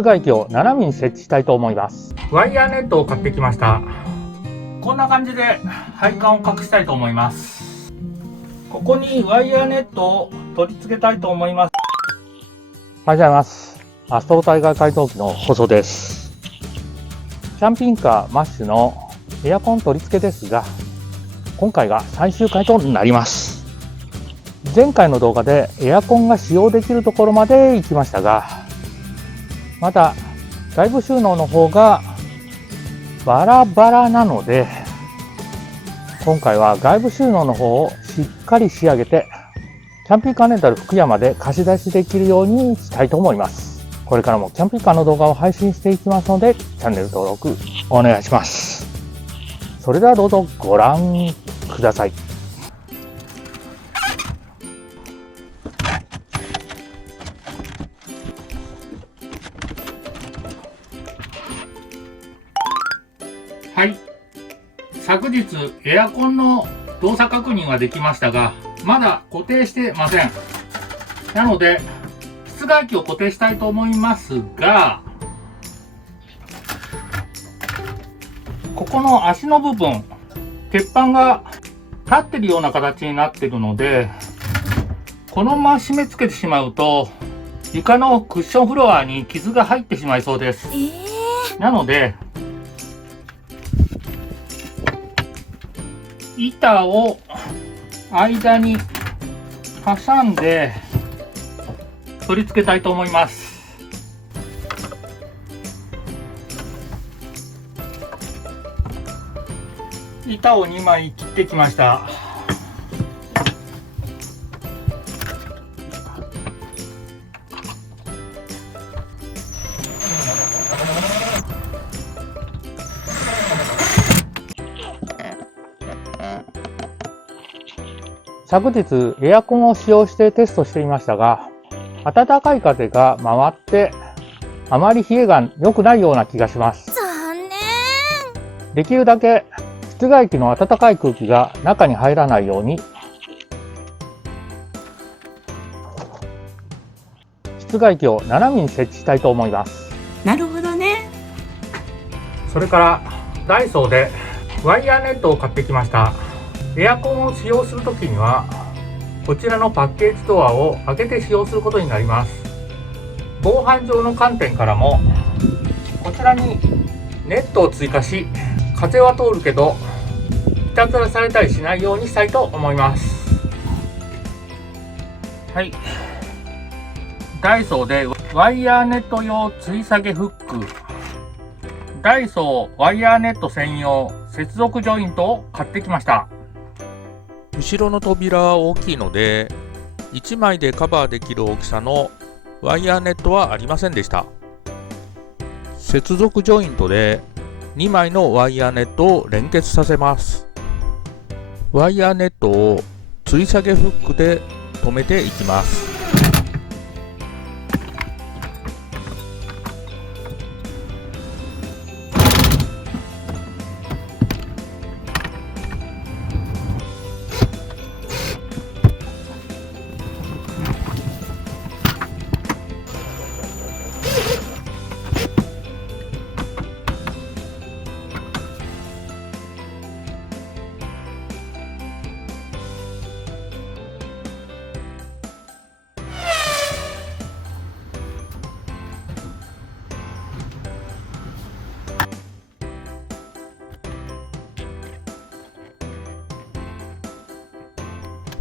室外機を斜めに設置したいと思います。ワイヤーネットを買ってきました。こんな感じで配管を隠したいと思います。ここにワイヤーネットを取り付けたいと思います。おはようございます。アストロタイガー改造機の細です。キャンピングカーマッシュのエアコン取り付けですが、今回が最終回となります。前回の動画でエアコンが使用できるところまで行きましたが、まだ外部収納の方がバラバラなので、今回は外部収納の方をしっかり仕上げて、キャンピングカーレンタル福山で貸し出しできるようにしたいと思います。これからもキャンピングカーの動画を配信していきますので、チャンネル登録お願いします。それではどうぞご覧ください。はい、昨日エアコンの動作確認はできましたが、まだ固定してません。なので室外機を固定したいと思いますが、ここの足の部分、鉄板が立ってるような形になっているので、このまま締め付けてしまうと床のクッションフロアに傷が入ってしまいそうです。なので板を間に挟んで取り付けたいと思います。板を2枚切ってきました。昨日エアコンを使用してテストしていましたが、暖かい風が回ってあまり冷えが良くないような気がします。残念。できるだけ室外機の暖かい空気が中に入らないように、室外機を斜めに設置したいと思います。なるほどね。それからダイソーでワイヤーネットを買ってきました。エアコンを使用するときにはこちらのパッケージドアを開けて使用することになります。防犯上の観点からもこちらにネットを追加し、風は通るけどいたずらされたりしないようにしたいと思います。はい、ダイソーでワイヤーネット用吊り下げフック、ダイソーワイヤーネット専用接続ジョイントを買ってきました。後ろの扉は大きいので1枚でカバーできる大きさのワイヤーネットはありませんでした。接続ジョイントで2枚のワイヤーネットを連結させます。ワイヤーネットを吊り下げフックで留めていきます。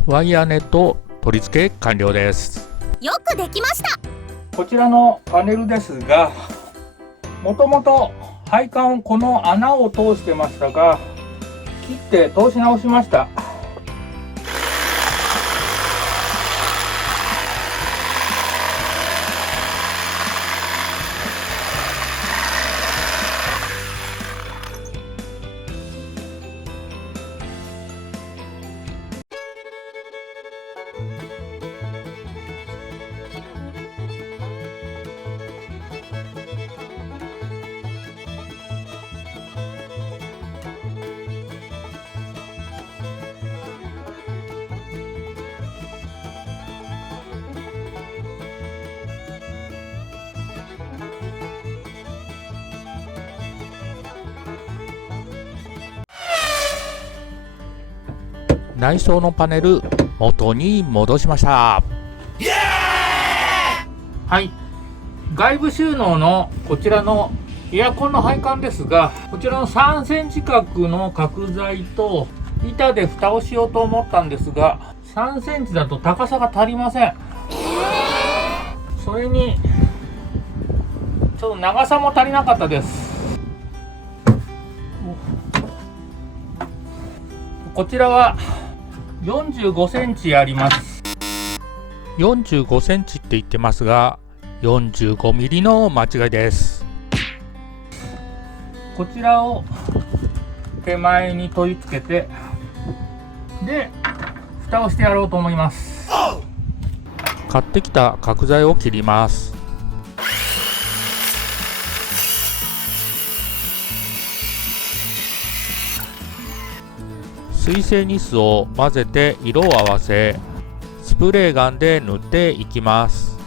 ワイヤーネット取り付け完了です。よくできました。こちらのパネルですが、もともと配管をこの穴を通してましたが、切って通し直しました。内装のパネル元に戻しました。はい。外部収納のこちらのエアコンの配管ですが、こちらの3センチ角の角材と板で蓋をしようと思ったんですが、3センチだと高さが足りません。それにちょっと長さも足りなかったです。こちらは45センチあります。45センチって言ってますが、45ミリの間違いです。こちらを手前に取り付けて、で蓋をしてやろうと思います。買ってきた角材を切ります。水性ニスを混ぜて色を合わせ、スプレーガンで塗っていきます。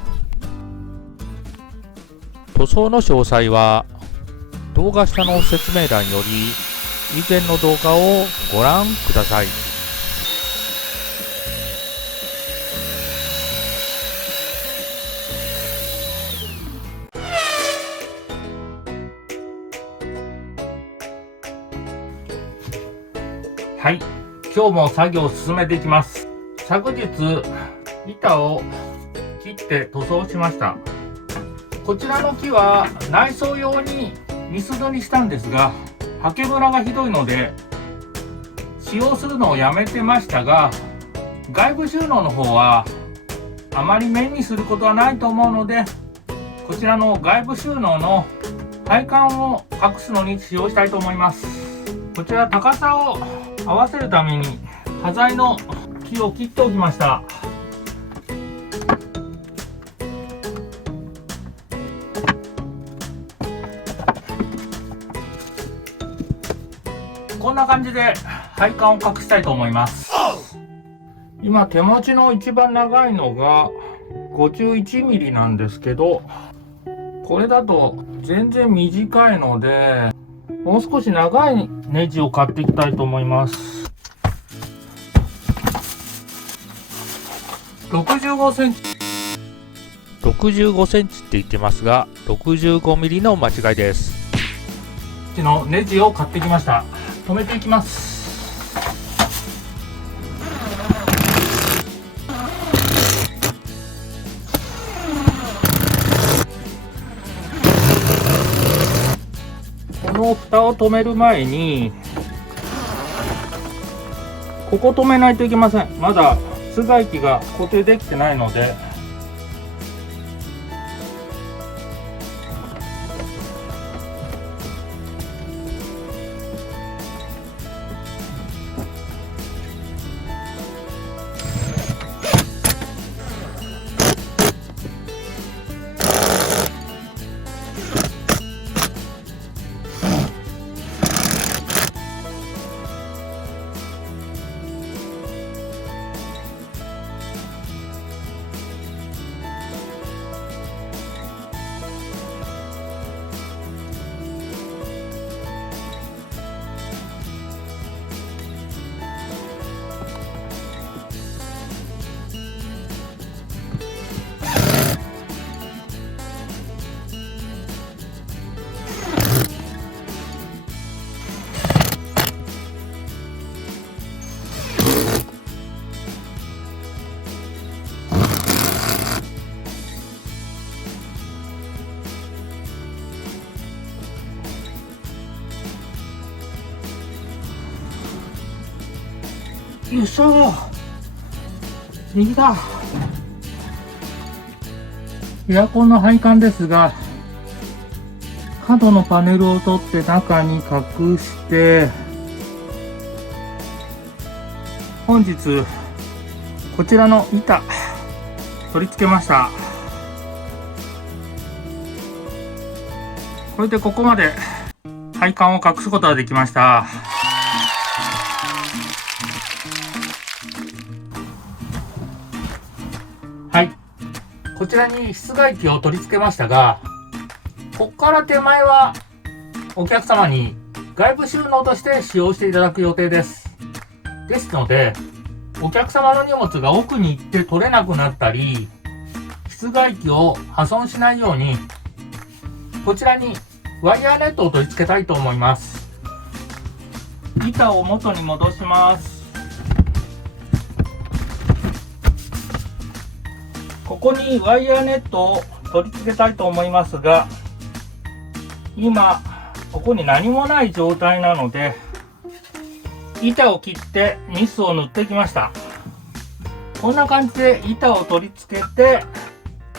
塗装の詳細は動画下の説明欄より以前の動画をご覧ください。はい、今日も作業を進めていきます。昨日板を切って塗装しました。こちらの木は内装用にニス塗りしたんですが、はけムラがひどいので使用するのをやめてましたが、外部収納の方はあまり面にすることはないと思うので、こちらの外部収納の配管を隠すのに使用したいと思います。こちら高さを合わせるために端材の木を切っておきました。こんな感じで配管を隠したいと思います。今手持ちの一番長いのが 51mm なんですけど、これだと全然短いので、もう少し長いネジを買っていきたいと思います。65センチ。65センチって言ってますが、65ミリの間違いです。のネジを買ってきました。止めていきます。この蓋を止める前に、ここ止めないといけません。まだ室外機が固定できてないので、よいしょ、右だ。エアコンの配管ですが、角のパネルを取って中に隠して、本日こちらの板取り付けました。これでここまで配管を隠すことができました。はい、こちらに室外機を取り付けましたが、ここから手前はお客様に外部収納として使用していただく予定です。ですので、お客様の荷物が奥に行って取れなくなったり、室外機を破損しないように、こちらにワイヤーネットを取り付けたいと思います。板を元に戻します。ここにワイヤーネットを取り付けたいと思いますが、今ここに何もない状態なので、板を切ってニスを塗ってきました。こんな感じで板を取り付けて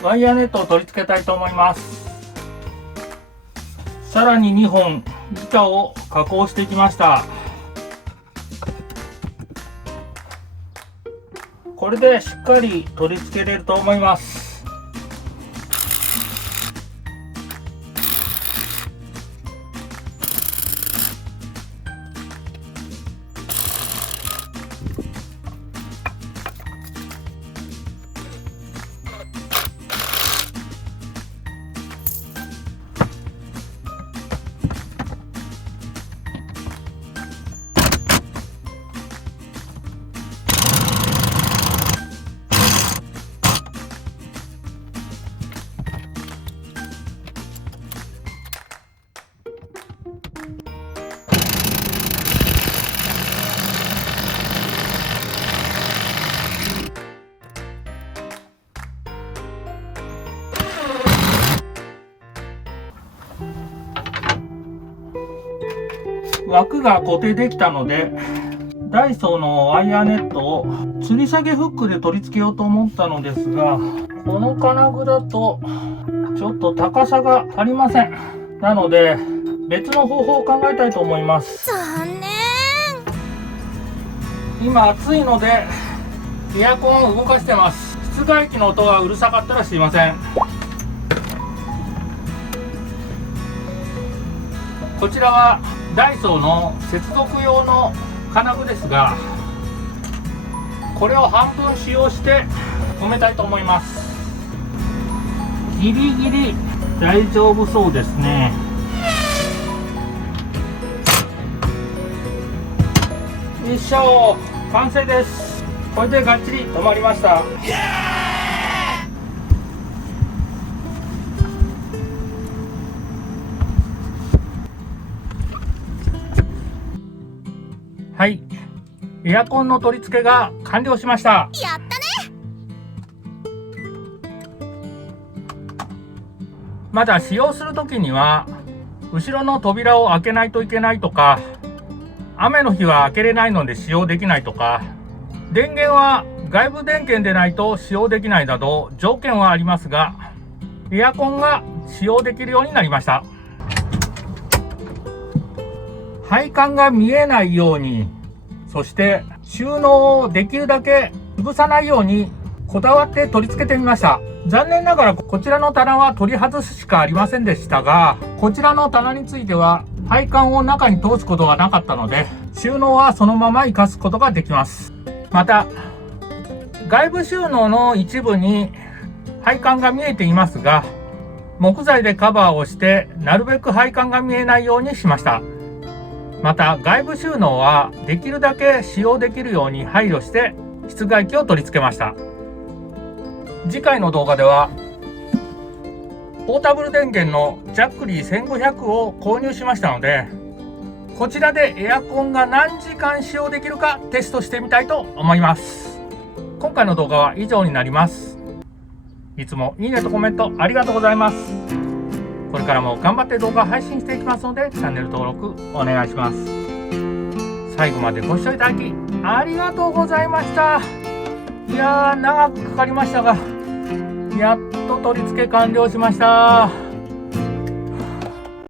ワイヤーネットを取り付けたいと思います。さらに2本板を加工してきました。これでしっかり取り付けれると思います。枠が固定できたので、ダイソーのワイヤーネットを吊り下げフックで取り付けようと思ったのですが、この金具だとちょっと高さが足りません。なので別の方法を考えたいと思います。残念。今暑いのでエアコンを動かしてます。室外機の音がうるさかったらすいません。こちらはダイソーの接続用の金具ですが、これを半分使用して止めたいと思います。ギリギリ大丈夫そうですね。よいしょ、完成です。これでがっちり止まりました。はい、エアコンの取り付けが完了しました。やったね。まだ使用するときには後ろの扉を開けないといけないとか、雨の日は開けれないので使用できないとか、電源は外部電源でないと使用できないなど条件はありますが、エアコンが使用できるようになりました。配管が見えないように、そして収納をできるだけ潰さないようにこだわって取り付けてみました。残念ながらこちらの棚は取り外すしかありませんでしたが、こちらの棚については配管を中に通すことがなかったので、収納はそのまま活かすことができます。また外部収納の一部に配管が見えていますが、木材でカバーをしてなるべく配管が見えないようにしました。また外部収納はできるだけ使用できるように配慮して室外機を取り付けました。次回の動画ではポータブル電源のジャックリー1500を購入しましたので、こちらでエアコンが何時間使用できるかテストしてみたいと思います。今回の動画は以上になります。いつもいいねとコメントありがとうございます。これからも頑張って動画配信していきますので、チャンネル登録お願いします。最後までご視聴いただきありがとうございました。いやー、長くかかりましたが、やっと取り付け完了しました。